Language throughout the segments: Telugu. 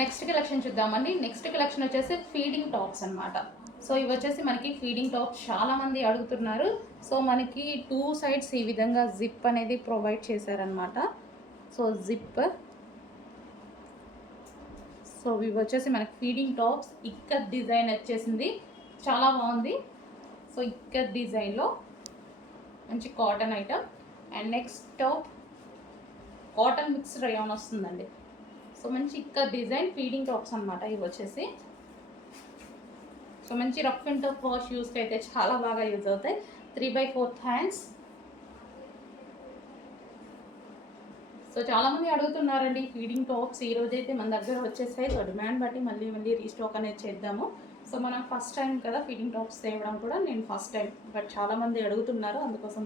నెక్స్ట్ కలెక్షన్ చూద్దామండి. నెక్స్ట్ కలెక్షన్ వచ్చేసి ఫీడింగ్ టాప్స్ అనమాట. సో ఇవి వచ్చేసి మనకి ఫీడింగ్ టాప్స్ చాలామంది అడుగుతున్నారు. సో మనకి 2 సైడ్స్ ఈ విధంగా జిప్ అనేది ప్రొవైడ్ చేశారనమాట. సో జిప్, సో ఇవి వచ్చేసి మనకి ఫీడింగ్ టాప్స్ ఇక్కత్ డిజైన్ వచ్చేసింది, చాలా బాగుంది. సో ఇక్కత్ డిజైన్లో మంచి cotton item. And next top cotton mixed rayon వస్తుందండి. సో మంచి ఇక్కత్ డిజైన్ ఫీడింగ్ టాప్స్ అనమాట ఇవి వచ్చేసి. సో మంచి రఫ్ అండ్ టఫ్ వాష్ యూస్కి అయితే చాలా బాగా యూజ్ అవుతాయి. 3/4 హ్యాండ్స్. సో చాలామంది అడుగుతున్నారండి ఫీడింగ్ టాప్స్. ఈ రోజు అయితే మన దగ్గర వచ్చేసాయి. సో డిమాండ్ బట్టి మళ్ళీ రీస్టాక్ అనేది చేద్దాము. సో మనం ఫస్ట్ టైం కదా ఫీడింగ్ టాప్స్ తేవడం కూడా, నేను ఫస్ట్ టైం, బట్ చాలామంది అడుగుతున్నారు, అందుకోసం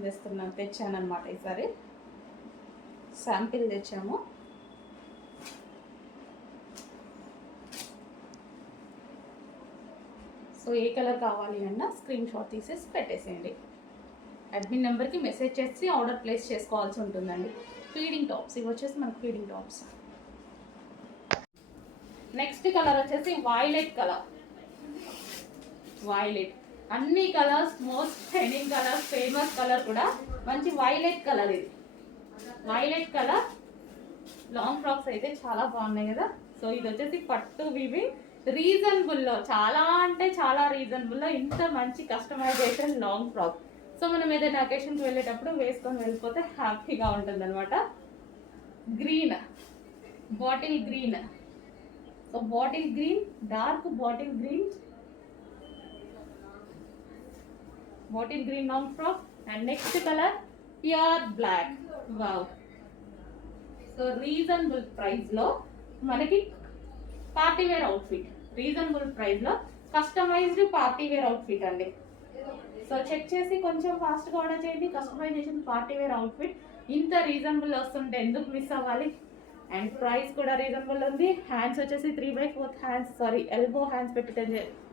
తెచ్చాను అనమాట. ఈసారి శాంపిల్ తెచ్చాము. సో ఏ కలర్ కావాలి అన్నా స్క్రీన్ షాట్ తీసేసి పెట్టేసేయండి. అడ్మిన్ నెంబర్కి మెసేజ్ చేసి ఆర్డర్ ప్లేస్ చేసుకోవాల్సి ఉంటుందండి. ఫీడింగ్ టాప్స్ ఇవి వచ్చేసి మనకు ఫీడింగ్ టాప్స్. నెక్స్ట్ కలర్ వచ్చేసి వైలెట్ కలర్. వైలెట్, అన్ని colours most trending colour, famous colour కూడా. మంచి వైలెట్ కలర్ ఇది. వైలెట్ కలర్ లాంగ్ ఫ్రాక్స్ అయితే చాలా బాగున్నాయి కదా. సో ఇది వచ్చేసి పట్టు వివింగ్, రీజనబుల్లో, చాలా అంటే చాలా రీజనబుల్లో ఇంత మంచి కస్టమైజేషన్ లాంగ్ ఫ్రాక్. సో మనం ఏదైనా అకేషన్కి వెళ్ళేటప్పుడు వేసుకొని వెళ్ళిపోతే హ్యాపీగా ఉంటుంది అనమాట. Green, bottle green. So bottle green, dark bottle green, bottle green long frock. And next colour pure black. Wow. So reasonable ప్రైస్లో మనకి పార్టీ వేర్ అవుట్ఫిట్, రీజనబుల్ ప్రైస్లో కస్టమైజ్డ్ పార్టీ వేర్ అవుట్ఫిట్ అండి. సో చెక్ చేసి కొంచెం ఫాస్ట్గా ఆర్డర్ చేయండి. కస్టమైజేషన్ పార్టీ వేర్ అవుట్ఫిట్ ఇంత రీజనబుల్ వస్తుంటే ఎందుకు మిస్ అవ్వాలి? అండ్ ప్రైస్ కూడా రీజనబుల్ ఉంది. హ్యాండ్స్ వచ్చేసి 3/4 హ్యాండ్స్, ఎల్బో హ్యాండ్స్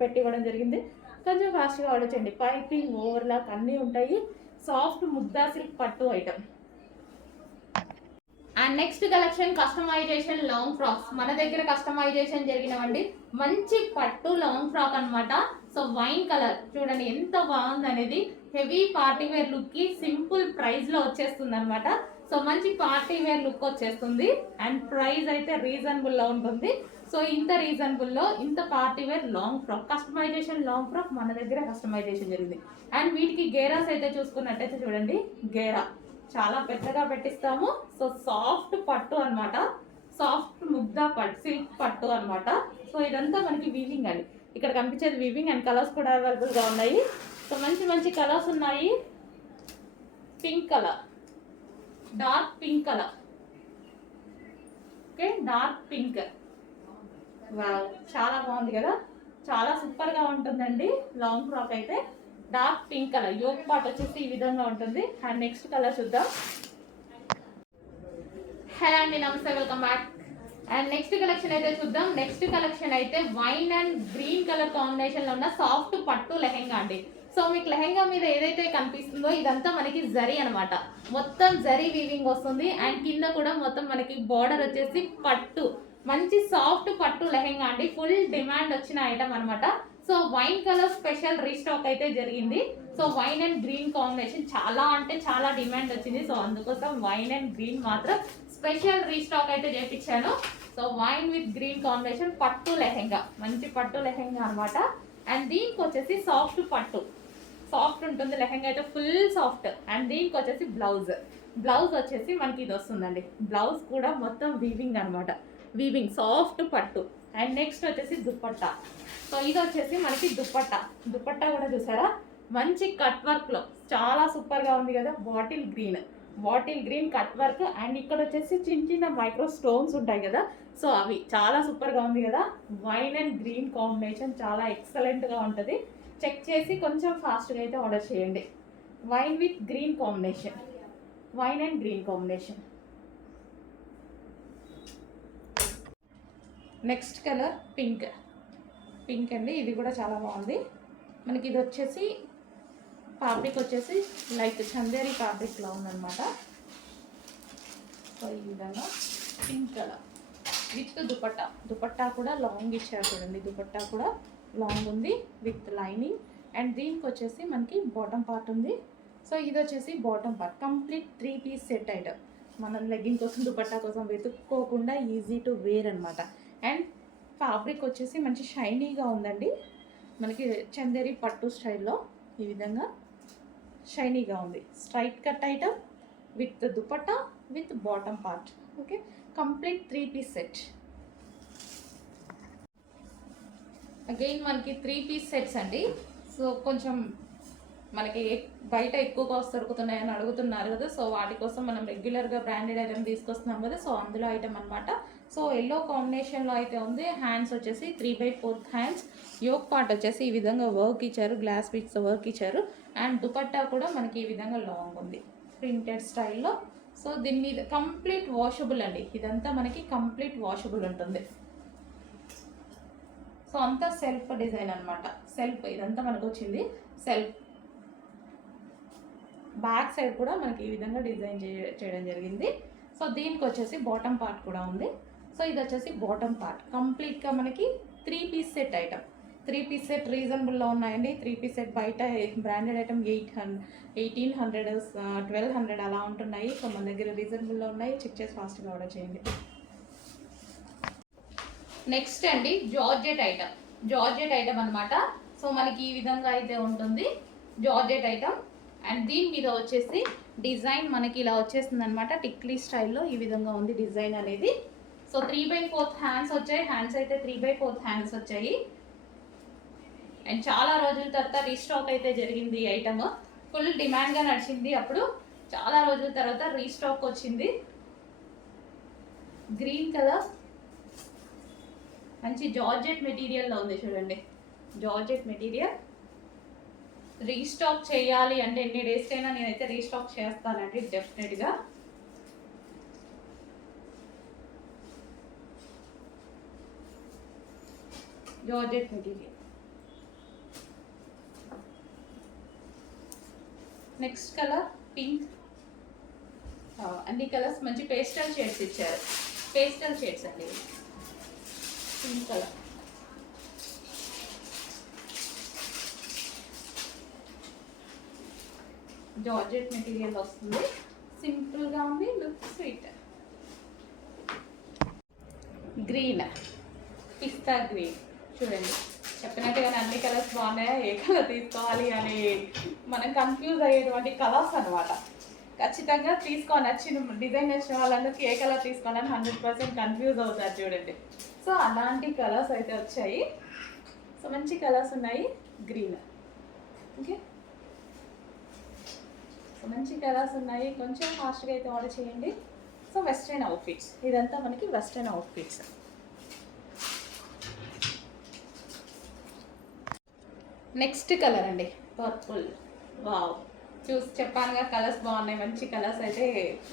పెట్టి ఇవ్వడం జరిగింది. కొంచెం ఫాస్ట్గా ఆర్డర్ చేయండి. పైపింగ్, ఓవర్లాక్ అన్నీ ఉంటాయి. సాఫ్ట్ ముద్దా సిల్క్ పట్టు item. And next collection customization long frocks. మన దగ్గర కస్టమైజేషన్ జరిగినవండి. మంచి పట్టు లాంగ్ ఫ్రాక్ అనమాట. సో వైన్ కలర్ చూడండి ఎంత బాగుంది అనేది. హెవీ పార్టీ వేర్ లుక్ కి సింపుల్ ప్రైస్ లో వచ్చేస్తుంది అనమాట. సో మంచి పార్టీ వేర్ లుక్ వచ్చేస్తుంది. అండ్ ప్రైస్ అయితే రీజనబుల్ లో ఉంటుంది. సో ఇంత రీజనబుల్ లో ఇంత party wear long frock, customization long frock మన దగ్గర కస్టమైజేషన్ జరిగింది. అండ్ వీటికి గేరాస్ అయితే చూసుకున్నట్టయితే చూడండి, గేరా చాలా పెద్దగా పెట్టిస్తాము. సో సాఫ్ట్ పట్టు అనమాట, సాఫ్ట్ ముద్దా పట్టు, సిల్క్ పట్టు అనమాట. సో ఇదంతా మనకి వీవింగ్ అండి. ఇక్కడ కనిపించేది వీవింగ్. అండ్ కలర్స్ కూడా అవైలబుల్గా ఉన్నాయి. సో మంచి కలర్స్ ఉన్నాయి. Pink colour, dark pink colour. Okay, dark pink. Wow, చాలా బాగుంది కదా, చాలా సూపర్గా ఉంటుందండి లాంగ్ ఫ్రాక్ అయితే. Dark pink colour, yoke part వచ్చేసి ఈ విధంగా ఉంటుంది. అండ్ నెక్స్ట్ కలర్ చూద్దాం. హలో అండి, నమస్తే, welcome back. And next collection అయితే చూద్దాం. నెక్స్ట్ కలెక్షన్ అయితే wine and green colour combination లో ఉన్న సాఫ్ట్ పట్టు లెహెంగా అండి. సో మీకు లెహెంగా మీద ఏదైతే కనిపిస్తుందో ఇదంతా మనకి జరీ అనమాట. మొత్తం జరీ వీవింగ్ వస్తుంది. అండ్ కింద కూడా మొత్తం మనకి బార్డర్ వచ్చేసి పట్టు, మంచి సాఫ్ట్ పట్టు లెహెంగా అండి. ఫుల్ డిమాండ్ వచ్చిన ఐటమ్ అనమాట. So wine colour special restock అయితే జరిగింది. So wine and green combination చాలా అంటే చాలా డిమాండ్ వచ్చింది. సో అందుకోసం వైన్ అండ్ గ్రీన్ మాత్రం స్పెషల్ రీస్టాక్ అయితే చేయించాను. So wine with green combination పట్టు లెహెంగా, మంచి పట్టు లెహెంగా అనమాట. అండ్ దీనికి వచ్చేసి సాఫ్ట్ పట్టు, సాఫ్ట్ ఉంటుంది లెహెంగా అయితే, ఫుల్ సాఫ్ట్. అండ్ దీనికి వచ్చేసి బ్లౌజ్ వచ్చేసి మనకి ఇది వస్తుందండి. బ్లౌజ్ కూడా మొత్తం వీవింగ్ అనమాట, వీవింగ్ సాఫ్ట్ పట్టు. అండ్ నెక్స్ట్ వచ్చేసి దుప్పట్టా. సో ఇది వచ్చేసి మనకి దుప్పట్టా కూడా చూసారా, మంచి కట్ వర్క్లో చాలా సూపర్గా ఉంది కదా. Bottle green cut work. And ఇక్కడ వచ్చేసి చిన్న మైక్రో స్టోన్స్ ఉంటాయి కదా. సో అవి చాలా సూపర్గా ఉంది కదా. వైన్ అండ్ గ్రీన్ కాంబినేషన్ చాలా ఎక్సలెంట్గా ఉంటుంది. చెక్ చేసి కొంచెం ఫాస్ట్గా అయితే ఆర్డర్ చేయండి. Wine with green combination, wine and green combination. Next colour pink అండి. ఇది కూడా చాలా బాగుంది. మనకి ఇది వచ్చేసి ఫ్యాబ్రిక్ వచ్చేసి లైక్ చందేరి ఫ్యాబ్రిక్లో ఉందన్నమాట. సో ఈ విధంగా pink colour. With dupatta. Dupatta కూడా లాంగ్ ఇచ్చారు చూడండి, దుపట్టా కూడా లాంగ్ ఉంది విత్ లైనింగ్. అండ్ దీనికి వచ్చేసి మనకి బాటమ్ పార్ట్ ఉంది. సో ఇది వచ్చేసి bottom part, complete 3 piece set item. మనం లెగ్గింగ్ కోసం దుపట్టా కోసం వెతుక్కోకుండా ఈజీ టు వేర్ అనమాట. అండ్ ఫ్యాబ్రిక్ వచ్చేసి మంచి షైనీగా ఉందండి, మనకి చందేరి పట్టు స్టైల్లో ఈ విధంగా షైనీగా ఉంది. Straight cut item with dupatta with bottom part. Okay, complete 3 piece set. Again మనకి 3 పీస్ సెట్స్ అండి. సో కొంచెం మనకి బయట ఎక్కువ కాస్ట్ దొరుకుతున్నాయని అడుగుతున్నారు కదా, సో వాటి కోసం మనం రెగ్యులర్గా బ్రాండెడ్ ఐటమ్ తీసుకొస్తున్నాం కదా, సో అందులో ఐటమ్ అనమాట. సో ఎల్లో కాంబినేషన్లో అయితే ఉంది. హ్యాండ్స్ వచ్చేసి 3/4 హ్యాండ్స్. యోక్ పార్ట్ వచ్చేసి ఈ విధంగా వర్క్ ఇచ్చారు, గ్లాస్ పిక్స్ వర్క్ ఇచ్చారు. అండ్ దుపట్టా కూడా మనకి ఈ విధంగా లాంగ్ ఉంది ప్రింటెడ్ స్టైల్లో. సో దీని మీద కంప్లీట్ వాషబుల్ అండి, ఇదంతా మనకి కంప్లీట్ వాషబుల్ ఉంటుంది. సో అంతా సెల్ఫ్ డిజైన్ అనమాట, సెల్ఫ్ ఇదంతా మనకు వచ్చింది సెల్ఫ్. బ్యాక్ సైడ్ కూడా మనకి ఈ విధంగా డిజైన్ చేయడం జరిగింది. సో దీనికి వచ్చేసి బాటమ్ పార్ట్ కూడా ఉంది. సో ఇది వచ్చేసి బాటమ్ పార్ట్. కంప్లీట్గా మనకి 3 piece set item. 3 piece set రీజనబుల్లో ఉన్నాయండి. 3 పీస్ సెట్ బయట బ్రాండెడ్ ఐటమ్ 1800 1200 అలా ఉంటున్నాయి. సో మన దగ్గర రీజనబుల్లో ఉన్నాయి, చెక్ చేసి ఫాస్ట్గా ఆర్డర్ చేయండి. నెక్స్ట్ అండి జార్జెట్ ఐటమ్. జార్జెట్ ఐటమ్ అనమాట. సో మనకి ఈ విధంగా అయితే ఉంటుంది జార్జెట్ ఐటమ్. అండ్ దీని మీద వచ్చేసి డిజైన్ మనకి ఇలా వచ్చేస్తుంది అనమాట, టిక్లీ స్టైల్లో ఈ విధంగా ఉంది డిజైన్ అనేది. సో 3/4 హ్యాండ్స్ వచ్చాయి. హ్యాండ్స్ అయితే 3/4 హ్యాండ్స్ వచ్చాయి. అండ్ చాలా రోజుల తర్వాత రీస్టాక్ అయితే జరిగింది ఈ ఐటమ్. ఫుల్ డిమాండ్గా నడిచింది అప్పుడు, చాలా రోజుల తర్వాత రీస్టాక్ వచ్చింది. గ్రీన్ కలర్ మంచి జార్జెట్ మెటీరియల్లో ఉంది చూడండి, జార్జెట్ మెటీరియల్. రీస్టాక్ చేయాలి అంటే ఎన్ని డేస్కైనా నేనైతే రీస్టాక్ చేస్తానండి డెఫినెట్గా. Georgette material. Next colour pink. అన్ని కలర్స్ మంచి పేస్టల్ షేడ్స్ ఇచ్చారు, పేస్టల్ షేడ్స్ అండి. పింక్ కలర్, జార్జెట్ మెటీరియల్ వస్తుంది, సింపుల్గా ఉంది, లుక్ స్వీట్. గ్రీన్, పిస్తా గ్రీన్ చూడండి. చెప్పినట్టుగానే అన్ని కలర్స్ బాగున్నాయా, ఏ కలర్ తీసుకోవాలి అని మనం కన్ఫ్యూజ్ అయ్యేటువంటి కలర్స్ అనమాట. ఖచ్చితంగా నచ్చిన డిజైన్ నచ్చిన వాళ్ళందరికీ ఏ కలర్ తీసుకోవాలని 100% కన్ఫ్యూజ్ అవుతారు చూడండి. సో అలాంటి కలర్స్ అయితే వచ్చాయి. సో మంచి కలర్స్ ఉన్నాయి. గ్రీన్, ఓకే, సో మంచి కలర్స్ ఉన్నాయి. కొంచెం ఫాస్ట్గా అయితే ఆర్డర్ చేయండి. సో వెస్ట్రన్ అవుట్ఫిట్స్, ఇదంతా మనకి వెస్ట్రన్ అవుట్ఫిట్స్. నెక్స్ట్ కలర్ అండి పర్పుల్. వావ్, చెప్పానుగా కలర్స్ బాగున్నాయి, మంచి కలర్స్ అయితే,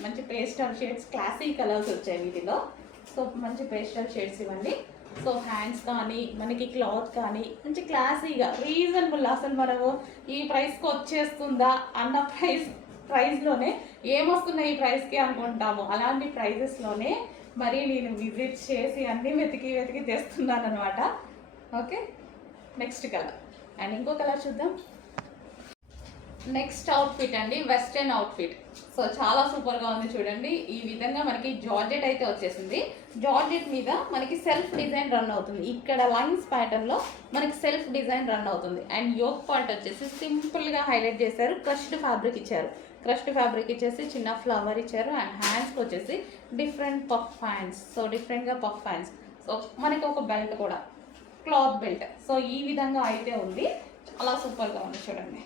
మంచి పేస్టల్ షేడ్స్, క్లాసీ కలర్స్ వచ్చాయి వీటిలో. సో మంచి పేస్టల్ షేడ్స్ ఇవ్వండి. సో హ్యాండ్స్ కానీ మనకి క్లాత్ కానీ మంచి క్లాసీగా రీజనబుల్. అసలు మనము ఈ ప్రైస్కి వచ్చేస్తుందా అన్న ప్రైస్లోనే ఏమొస్తున్నాయి ఈ ప్రైస్కి అనుకుంటాము. అలాంటి ప్రైజెస్లోనే మరి నేను విజిట్ చేసి అన్నీ వెతికి తెస్తున్నాను అనమాట. Okay, next colour. అండ్ ఇంకో కలర్ చూద్దాం. నెక్స్ట్ అవుట్ఫిట్ అండి, వెస్ట్రన్ అవుట్ఫిట్. సో చాలా సూపర్గా ఉంది చూడండి. ఈ విధంగా మనకి జార్జెట్ అయితే వచ్చేసింది. జార్జెట్ మీద మనకి సెల్ఫ్ డిజైన్ రన్ అవుతుంది. ఇక్కడ లైన్స్ ప్యాటర్న్లో మనకి సెల్ఫ్ డిజైన్ రన్ అవుతుంది. అండ్ యోక్ పార్ట్ వచ్చేసి సింపుల్గా హైలైట్ చేశారు, క్రష్డ్ ఫ్యాబ్రిక్ ఇచ్చారు. క్రష్డ్ ఫ్యాబ్రిక్ ఇచ్చేసి చిన్న ఫ్లవర్ ఇచ్చారు. అండ్ హ్యాండ్స్కి వచ్చేసి డిఫరెంట్ పఫ్ హ్యాండ్స్. సో డిఫరెంట్గా పఫ్ హ్యాండ్స్. సో మనకి ఒక బెల్ట్ కూడా, క్లాత్ బెల్ట్. సో ఈ విధంగా అయితే ఉంది, చాలా సూపర్గా ఉంది చూడండి.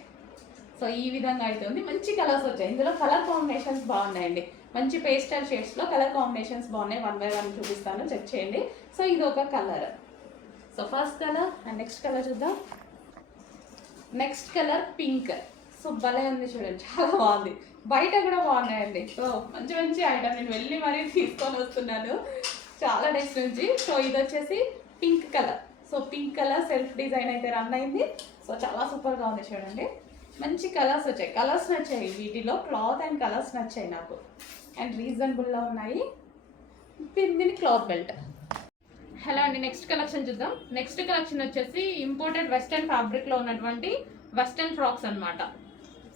సో ఈ విధంగా అయితే ఉంది. మంచి కలర్స్ వచ్చాయి. ఇందులో కలర్ కాంబినేషన్స్ బాగున్నాయండి, మంచి పేస్టల్ షేడ్స్లో కలర్ కాంబినేషన్స్ బాగున్నాయి. 1 by 1 చూపిస్తాను, చెక్ చేయండి. సో ఇది ఒక కలర్. So first colour. And next colour చూద్దాం. Next colour pink. సో భలే ఉంది చూడండి, చాలా బాగుంది. బయట కూడా బాగున్నాయండి. సో మంచి ఐటమ్ నేను వెళ్ళి మరీ తీసుకొని వస్తున్నాను చాలా డేస్ నుంచి. సో ఇది వచ్చేసి pink colour. So pink colour self design అయితే రన్ అయింది. సో చాలా సూపర్గా ఉంది చూడండి. మంచి కలర్స్ వచ్చాయి, కలర్స్ నచ్చాయి వీటిలో, క్లాత్ అండ్ కలర్స్ నచ్చాయి నాకు. అండ్ రీజనబుల్లో ఉన్నాయి. దీని క్లాత్ బెల్ట్. హలో అండి, నెక్స్ట్ కలెక్షన్ చూద్దాం. నెక్స్ట్ కలెక్షన్ వచ్చేసి ఇంపోర్టెడ్ వెస్టర్న్ ఫ్యాబ్రిక్లో ఉన్నటువంటి వెస్టర్న్ ఫ్రాక్స్ అన్నమాట.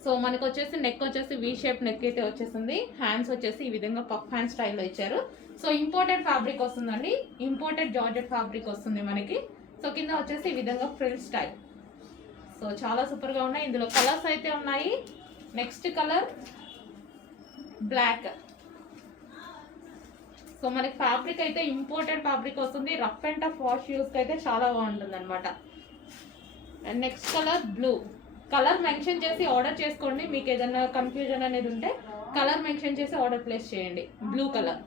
సో మనకు వచ్చేసి నెక్ వచ్చేసి వీ షేప్ నెక్ అయితే వచ్చేసింది. హ్యాండ్స్ వచ్చేసి ఈ విధంగా పఫ్ హ్యాండ్ స్టైల్లో ఇచ్చారు. సో ఇంపోర్టెడ్ ఫ్యాబ్రిక్ వస్తుందండి, ఇంపోర్టెడ్ జార్జెట్ ఫ్యాబ్రిక్ వస్తుంది మనకి. సో కింద వచ్చేసి ఈ విధంగా ఫ్రిల్ స్టైల్. సో చాలా సూపర్గా ఉన్నాయి. ఇందులో కలర్స్ అయితే ఉన్నాయి. Next colour black. సో మనకి ఫ్యాబ్రిక్ అయితే ఇంపోర్టెడ్ ఫ్యాబ్రిక్ వస్తుంది. రఫ్ అండ్ టఫ్ వాష్ యూస్కి అయితే చాలా బాగుంటుంది అనమాట. And next colour blue. Colour mention చేసి ఆర్డర్ చేసుకోండి. మీకు ఏదైనా కన్ఫ్యూజన్ అనేది ఉంటే కలర్ మెన్షన్ చేసి ఆర్డర్ ప్లేస్ చేయండి. Blue colour.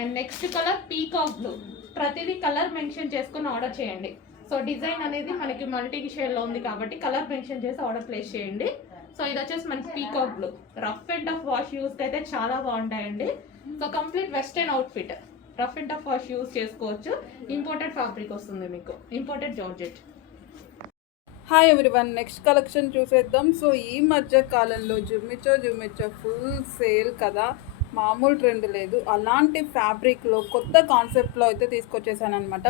And next colour peacock blue. ప్రతిదీ కలర్ మెన్షన్ చేసుకొని ఆర్డర్ చేయండి. సో డిజైన్ అనేది మనకి మల్టీ షేడ్లో ఉంది కాబట్టి కలర్ మెన్షన్ చేసి ఆర్డర్ ప్లేస్ చేయండి. సో ఇది వచ్చేసి మనకి peacock blue. Rough and tough wash యూస్కి అయితే చాలా బాగుంటాయండి. So complete western outfit. Rough and tough wash use చేసుకోవచ్చు. ఇంపోర్టెడ్ ఫ్యాబ్రిక్ వస్తుంది మీకు, imported georgette. Hi everyone, next collection చూసేద్దాం. సో ఈ మధ్య కాలంలో జుమ్మిచో ఫుల్ సేల్ కదా, మామూలు ట్రెండ్ లేదు. అలాంటి ఫ్యాబ్రిక్లో కొత్త కాన్సెప్ట్లో అయితే తీసుకొచ్చేసాను అనమాట.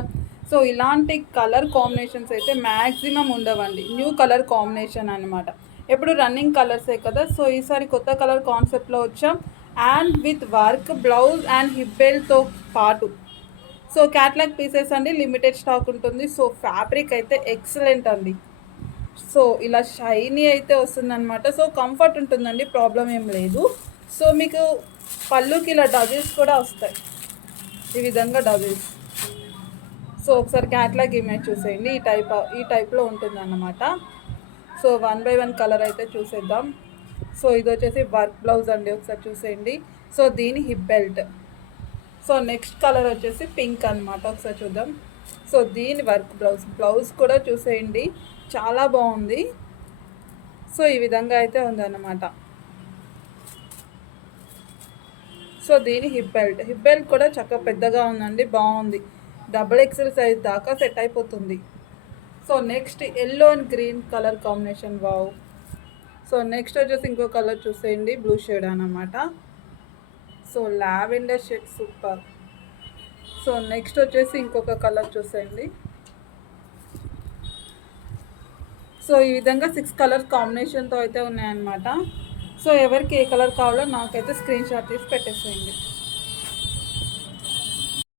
సో ఇలాంటి కలర్ కాంబినేషన్స్ అయితే మ్యాక్సిమం ఉండవండి. న్యూ కలర్ కాంబినేషన్ అనమాట. ఎప్పుడు రన్నింగ్ కలర్సే కదా. సో ఈసారి కొత్త కలర్ కాన్సెప్ట్లో వచ్చాం. And with work, blouse and hip బెల్ట్తో పాటు. సో క్యాట్లాగ్ పీసెస్ అండి, లిమిటెడ్ స్టాక్ ఉంటుంది. సో ఫ్యాబ్రిక్ అయితే ఎక్సలెంట్ అండి. సో ఇలా షైనీ అయితే వస్తుందన్నమాట. సో కంఫర్ట్ ఉంటుందండి, ప్రాబ్లం ఏం లేదు. సో మీకు పళ్ళుకి ఇలా డజిల్స్ కూడా వస్తాయి, ఈ విధంగా డజిల్స్. సో ఒకసారి క్యాట్లాగ్ ఇమేజ్ చూసేయండి. ఈ టైప్లో ఉంటుంది అన్నమాట. సో 1 by 1 కలర్ అయితే చూసేద్దాం. సో ఇది వచ్చేసి వర్క్ బ్లౌజ్ అండి, ఒకసారి చూసేయండి. సో దీని hip belt. So next colour వచ్చేసి పింక్ అనమాట, ఒకసారి చూద్దాం. సో దీని వర్క్ బ్లౌజ్ కూడా చూసేయండి, చాలా బాగుంది. సో ఈ విధంగా అయితే ఉందన్నమాట. సో దీని హిప్ బెల్ట్ కూడా చక్కగా పెద్దగా ఉందండి, బాగుంది. XXL సైజ్ దాకా సెట్ అయిపోతుంది. So next yellow and green colour combination, wow. So next వచ్చేసి ఇంకో కలర్ చూసేయండి, బ్లూ షేడ్ అన్నమాట. So lavender shade, super. So next వచ్చేసి ఇంకొక కలర్ చూసేయండి. సో ఈ విధంగా 6 కలర్స్ కాంబినేషన్తో అయితే ఉన్నాయన్నమాట. సో ఎవరికి ఏ కలర్ కావాలో నాకైతే స్క్రీన్ షాట్ తీసి పెట్టేసేయండి.